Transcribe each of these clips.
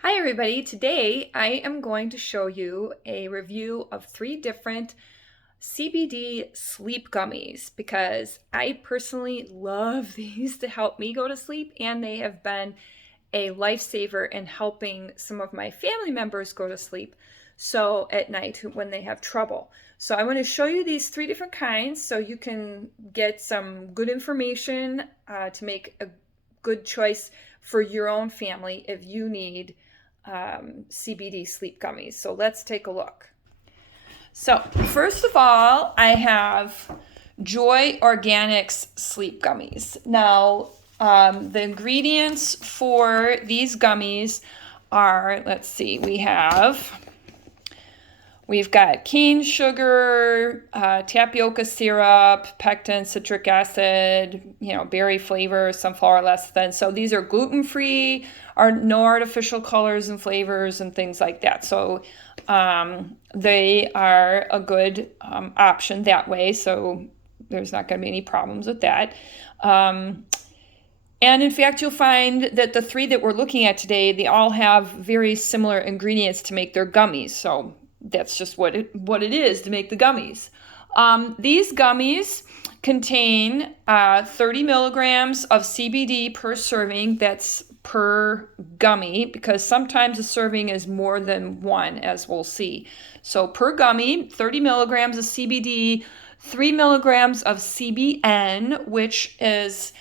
Hi everybody, today I am going to show you a review of 3 different CBD sleep gummies because I personally love these to help me go to sleep, and they have been a lifesaver in helping some of my family members go to sleep so at night when they have trouble. So I want to show you these 3 different kinds so you can get some good information to make a good choice for your own family if you need CBD sleep gummies. So let's take a look. So first of all, I have Joy Organics sleep gummies. Now, the ingredients for these gummies are, let's see, we've got cane sugar, tapioca syrup, pectin, citric acid, berry flavor, sunflower lecithin. So these are gluten-free, are no artificial colors and flavors and things like that. So they are a good option that way. So there's not going to be any problems with that. And in fact, you'll find that the 3 that we're looking at today, they all have very similar ingredients to make their gummies. So that's just what it is to make the gummies. These gummies contain 30 milligrams of CBD per serving. That's per gummy, because sometimes a serving is more than one, as we'll see. So per gummy, 30 milligrams of CBD, 3 milligrams of CBN, which is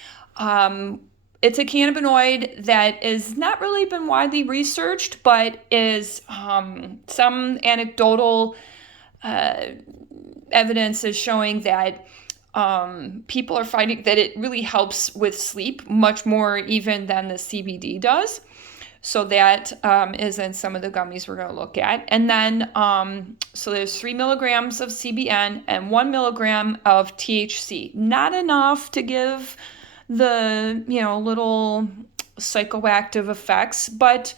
it's a cannabinoid that is not really been widely researched, but is some anecdotal evidence is showing that people are finding that it really helps with sleep much more even than the CBD does. So that is in some of the gummies we're going to look at. And then, so there's 3 milligrams of CBN and 1 milligram of THC. Not enough to give the, little psychoactive effects, but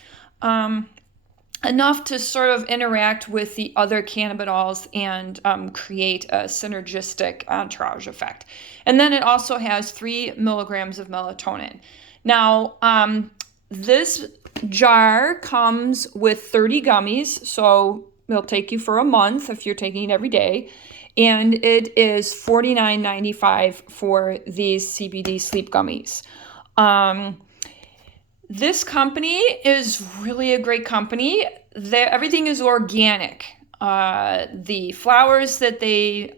enough to sort of interact with the other cannabinoids and create a synergistic entourage effect. And then it also has 3 milligrams of melatonin. Now, this jar comes with 30 gummies, so it'll take you for a month if you're taking it every day. And it is $49.95 for these CBD sleep gummies. This company is really a great company. Everything is organic. The flowers that they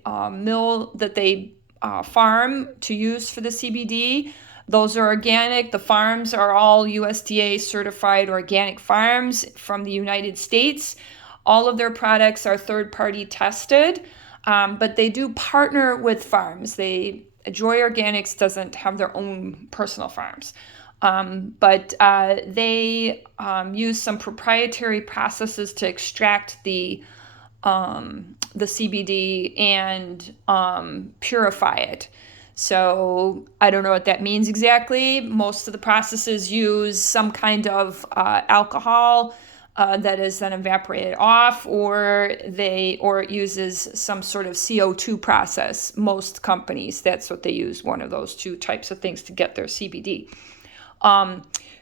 farm to use for the CBD, those are organic. The farms are all USDA certified organic farms from the United States. All of their products are third-party tested, but they do partner with farms. Joy Organics doesn't have their own personal farms. But they use some proprietary processes to extract the CBD and purify it. So I don't know what that means exactly. Most of the processes use some kind of alcohol that is then evaporated off, or it uses some sort of CO2 process. Most companies, that's what they use, one of those 2 types of things to get their CBD.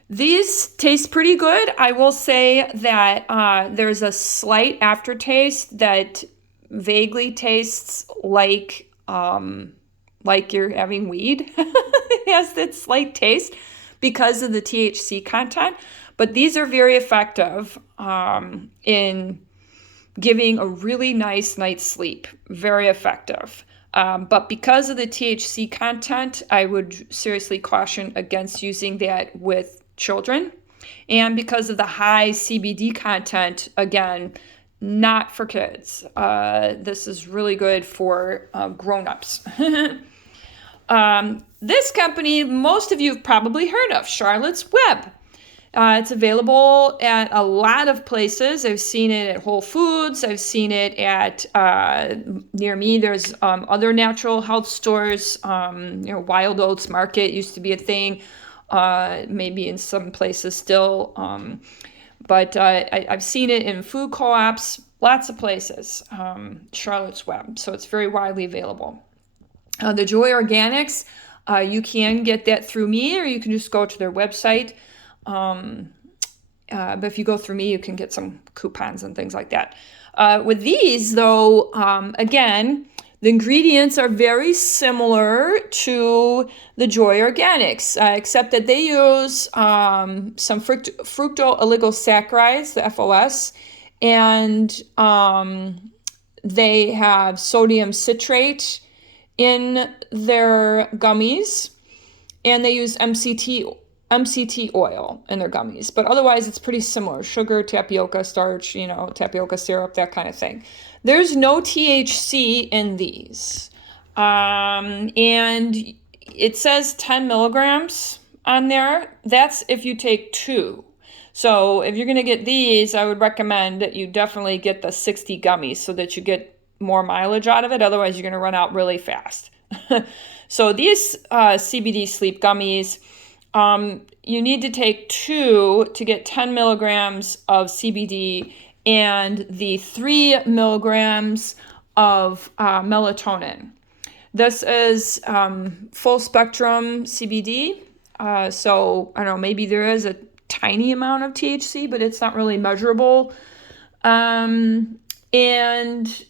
These taste pretty good. I will say that there's a slight aftertaste that vaguely tastes like you're having weed. It has that slight taste because of the THC content, but these are very effective in giving a really nice night's sleep. Very effective. But because of the THC content, I would seriously caution against using that with children. And because of the high CBD content, again, not for kids. This is really good for grown-ups. This company, most of you have probably heard of, Charlotte's Web. It's available at a lot of places. I've seen it at Whole Foods. I've seen it at, near me, there's other natural health stores. Wild Oats Market used to be a thing, maybe in some places still. But I've seen it in food co-ops, lots of places, Charlotte's Web. So it's very widely available. The Joy Organics, you can get that through me, or you can just go to their website. But if you go through me, you can get some coupons and things like that. With these, though, again, the ingredients are very similar to the Joy Organics, except that they use some fructooligosaccharides, the FOS, and they have sodium citrate in their gummies, and they use MCT oil in their gummies. But otherwise, it's pretty similar. Sugar, tapioca, starch, tapioca syrup, that kind of thing. There's no THC in these. And it says 10 milligrams on there. That's if you take 2. So if you're going to get these, I would recommend that you definitely get the 60 gummies so that you get more mileage out of it. Otherwise, you're going to run out really fast. So these CBD sleep gummies, you need to take 2 to get 10 milligrams of CBD and the 3 milligrams of melatonin. This is full spectrum CBD. So I don't know, maybe there is a tiny amount of THC, but it's not really measurable. And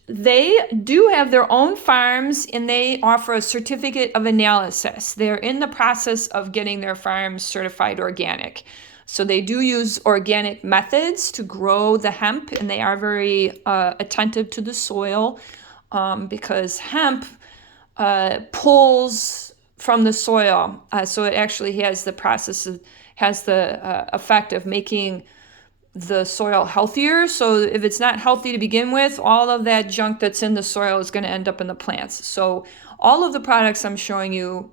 they do have their own farms, and they offer a certificate of analysis. They're in the process of getting their farms certified organic. So they do use organic methods to grow the hemp, and they are very attentive to the soil because hemp pulls from the soil. So it actually has the effect of making the soil healthier. So if it's not healthy to begin with, all of that junk that's in the soil is going to end up in the plants. So all of the products I'm showing you,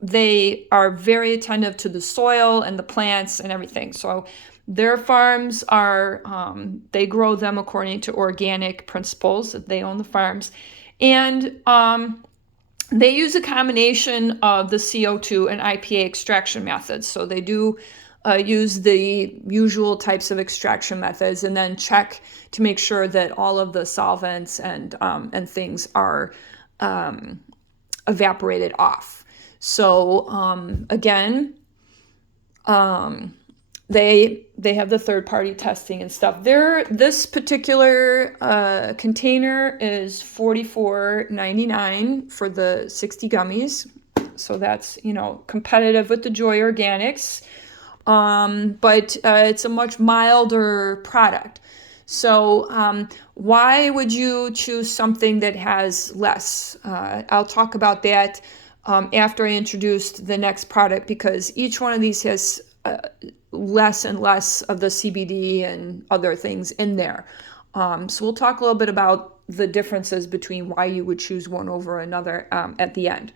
they are very attentive to the soil and the plants and everything. So their farms are, they grow them according to organic principles. They own the farms. And they use a combination of the CO2 and IPA extraction methods. So they do use the usual types of extraction methods, and then check to make sure that all of the solvents and things are evaporated off. So again, they have the third-party testing and stuff. This particular container is $44.99 for the 60 gummies. So that's competitive with the Joy Organics. But it's a much milder product. So why would you choose something that has less? I'll talk about that after I introduce the next product, because each one of these has less and less of the CBD and other things in there. So we'll talk a little bit about the differences between why you would choose one over another at the end.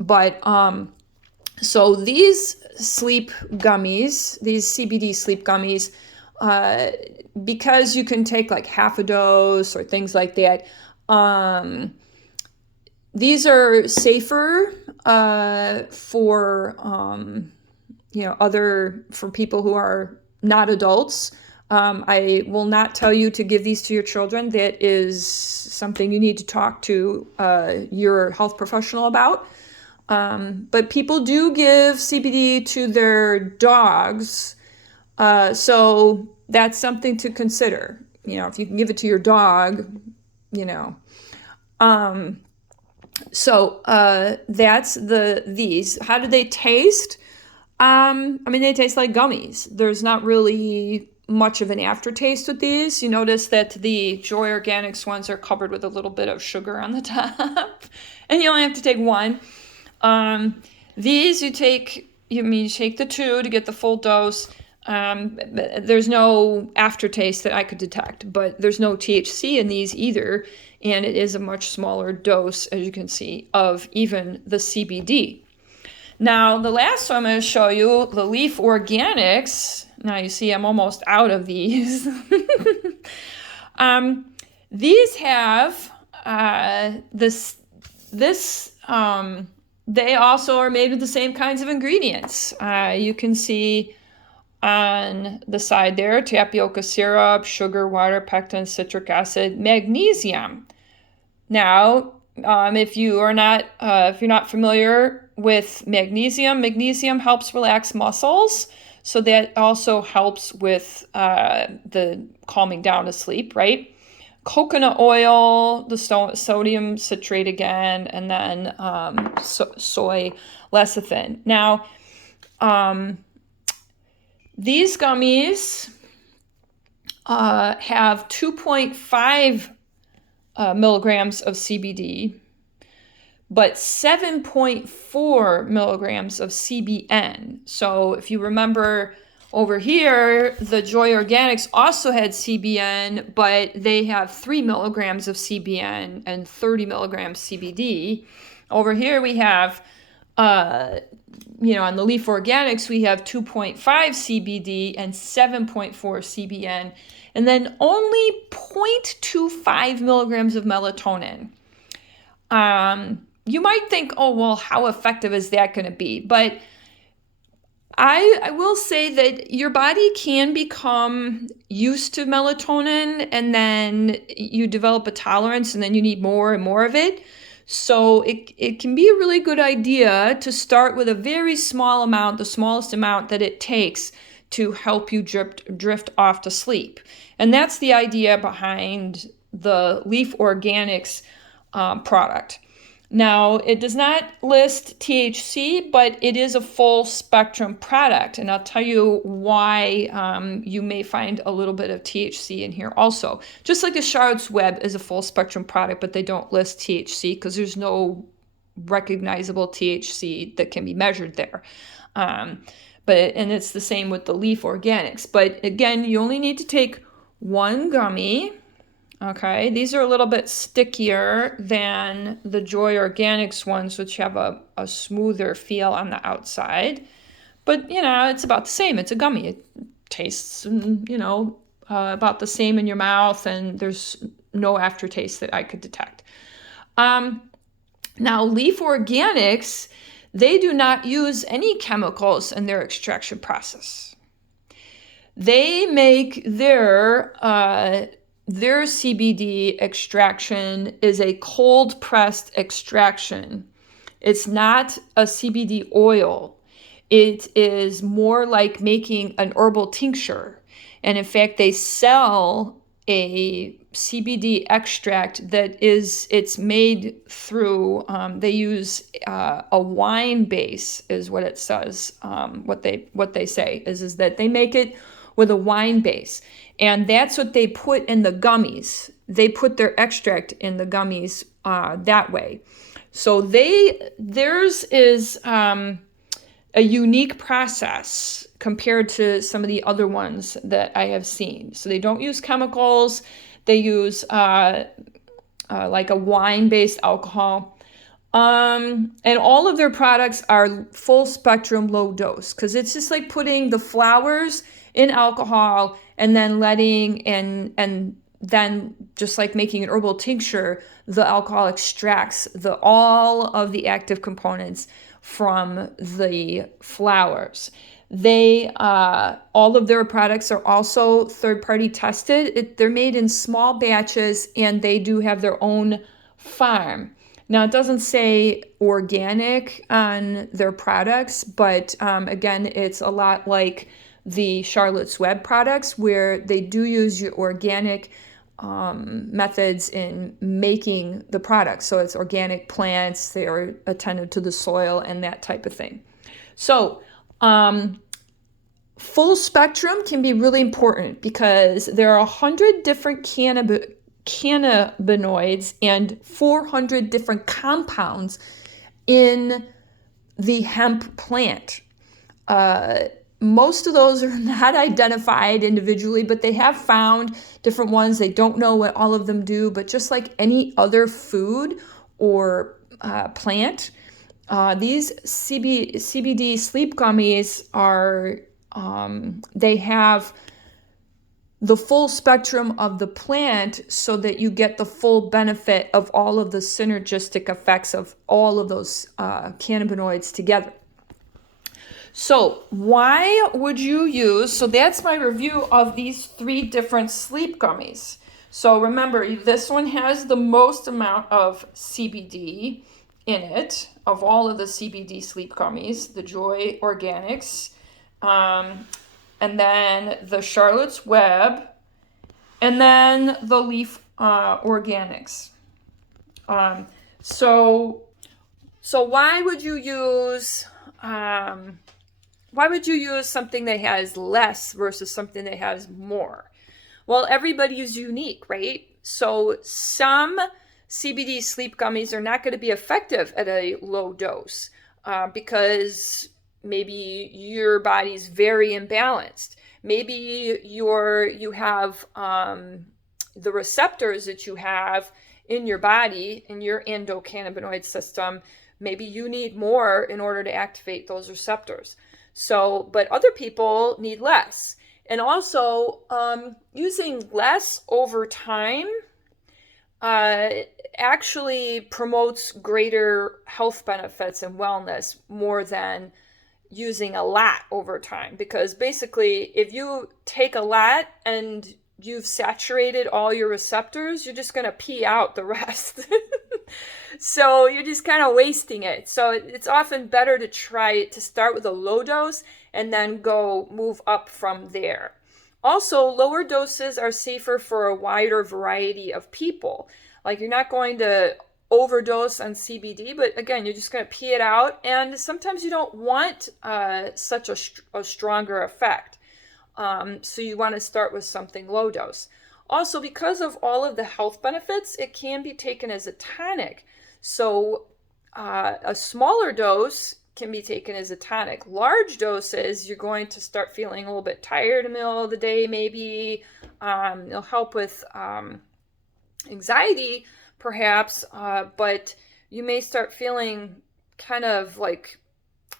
But so these sleep gummies, these CBD sleep gummies, because you can take like half a dose or things like that, these are safer for for people who are not adults. I will not tell you to give these to your children. That is something you need to talk to your health professional about. But people do give CBD to their dogs. So that's something to consider. If you can give it to your dog, So that's these. How do they taste? They taste like gummies. There's not really much of an aftertaste with these. You notice that the Joy Organics ones are covered with a little bit of sugar on the top, and you only have to take one. These you take the 2 to get the full dose. There's no aftertaste that I could detect, but there's no THC in these either, and it is a much smaller dose, as you can see, of even the CBD. Now, the last one I'm going to show you, the LEEF Organics. Now, you see I'm almost out of these. These have they also are made with the same kinds of ingredients. You can see on the side there, tapioca syrup, sugar, water, pectin, citric acid, magnesium. Now, if you're not familiar with magnesium helps relax muscles. So that also helps with the calming down to sleep, right? Coconut oil, the sodium citrate again, and then soy lecithin. Now, these gummies have 2.5 milligrams of CBD, but 7.4 milligrams of CBN. So if you remember over here, the Joy Organics also had CBN, but they have 3 milligrams of CBN and 30 milligrams CBD. Over here we have, on the LEEF Organics, we have 2.5 CBD and 7.4 CBN, and then only 0.25 milligrams of melatonin. You might think, oh, well, how effective is that going to be? But I will say that your body can become used to melatonin, and then you develop a tolerance, and then you need more and more of it. So it can be a really good idea to start with a very small amount, the smallest amount that it takes to help you drift off to sleep. And that's the idea behind the LEEF Organics product. Now, it does not list THC, but it is a full spectrum product. And I'll tell you why you may find a little bit of THC in here also. Just like the Charlotte's Web is a full spectrum product, but they don't list THC because there's no recognizable THC that can be measured there. And it's the same with the LEEF Organics. But again, you only need to take one gummy. Okay, these are a little bit stickier than the Joy Organics ones, which have a smoother feel on the outside. But, it's about the same. It's a gummy. It tastes, about the same in your mouth, and there's no aftertaste that I could detect. Now, LEEF Organics, they do not use any chemicals in their extraction process. They make their CBD extraction is a cold pressed extraction. It's not a CBD oil. It is more like making an herbal tincture. And in fact, they sell a CBD extract it's made through, they use a wine base is what it says. What they say is that they make it with a wine base. And that's what they put in the gummies. They put their extract in the gummies that way. So theirs is a unique process compared to some of the other ones that I have seen. So they don't use chemicals. They use like a wine-based alcohol. And all of their products are full spectrum, low dose, because it's just like putting the flowers in alcohol and then and then just like making an herbal tincture, the alcohol extracts all of the active components from the flowers. They all of their products are also third-party tested. They're made in small batches, and they do have their own farm. Now, it doesn't say organic on their products, but again, it's a lot like the Charlotte's Web products, where they do use your organic methods in making the products. So it's organic plants, they are attentive to the soil and that type of thing. So full spectrum can be really important because there are 100 different cannabinoids and 400 different compounds in the hemp plant. Most of those are not identified individually, but they have found different ones. They don't know what all of them do, but just like any other food or plant, these CBD sleep gummies are, they have the full spectrum of the plant so that you get the full benefit of all of the synergistic effects of all of those cannabinoids together. So why would you use, so that's my review of these 3 different sleep gummies. So remember, this one has the most amount of CBD in it of all of the CBD sleep gummies, the Joy Organics. and then the Charlotte's Web, and then the LEEF Organics. So why would you use something that has less versus something that has more? Well, everybody is unique, right? So some CBD sleep gummies are not going to be effective at a low dose because maybe your body's very imbalanced. Maybe you have the receptors that you have in your body, in your endocannabinoid system, maybe you need more in order to activate those receptors. So, but other people need less. And also, using less over time actually promotes greater health benefits and wellness more than using a lot over time. Because basically, if you take a lot and you've saturated all your receptors, you're just going to pee out the rest. So you're just kind of wasting it. So it's often better to try to start with a low dose and then move up from there. Also, lower doses are safer for a wider variety of people. Like, you're not going to overdose on CBD, but again, you're just going to pee it out. And sometimes you don't want such a stronger effect. So you want to start with something low dose. Also, because of all of the health benefits, it can be taken as a tonic. So a smaller dose can be taken as a tonic. Large doses, you're going to start feeling a little bit tired in the middle of the day, maybe. It'll help with anxiety, perhaps, but you may start feeling kind of like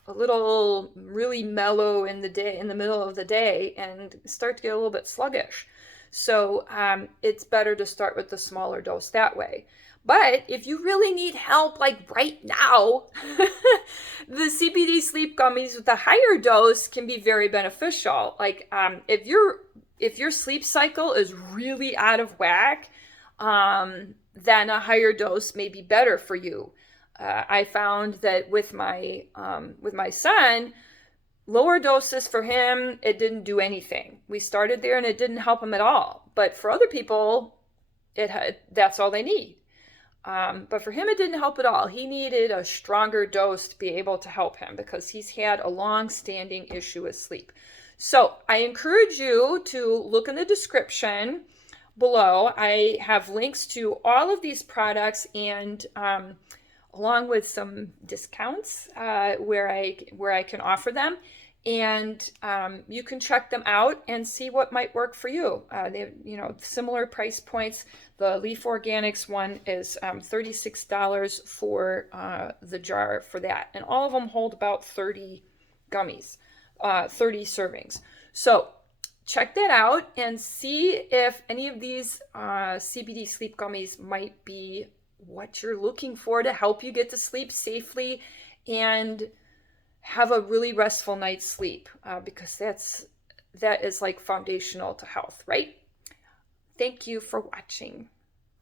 a little really mellow in the middle of the day, and start to get a little bit sluggish. So it's better to start with the smaller dose that way. But if you really need help, like right now, the CBD sleep gummies with a higher dose can be very beneficial. Like if your sleep cycle is really out of whack, then a higher dose may be better for you. I found that with my son, lower doses for him, it didn't do anything. We started there and it didn't help him at all. But for other people, that's all they need. But for him, it didn't help at all. He needed a stronger dose to be able to help him because he's had a long-standing issue with sleep. So I encourage you to look in the description below. I have links to all of these products, and along with some discounts where I can offer them. And you can check them out and see what might work for you. They have, similar price points. The LEEF Organics one is $36 for the jar for that. And all of them hold about 30 gummies, 30 servings. So check that out and see if any of these CBD sleep gummies might be what you're looking for to help you get to sleep safely and have a really restful night's sleep, because that is like foundational to health, right? Thank you for watching.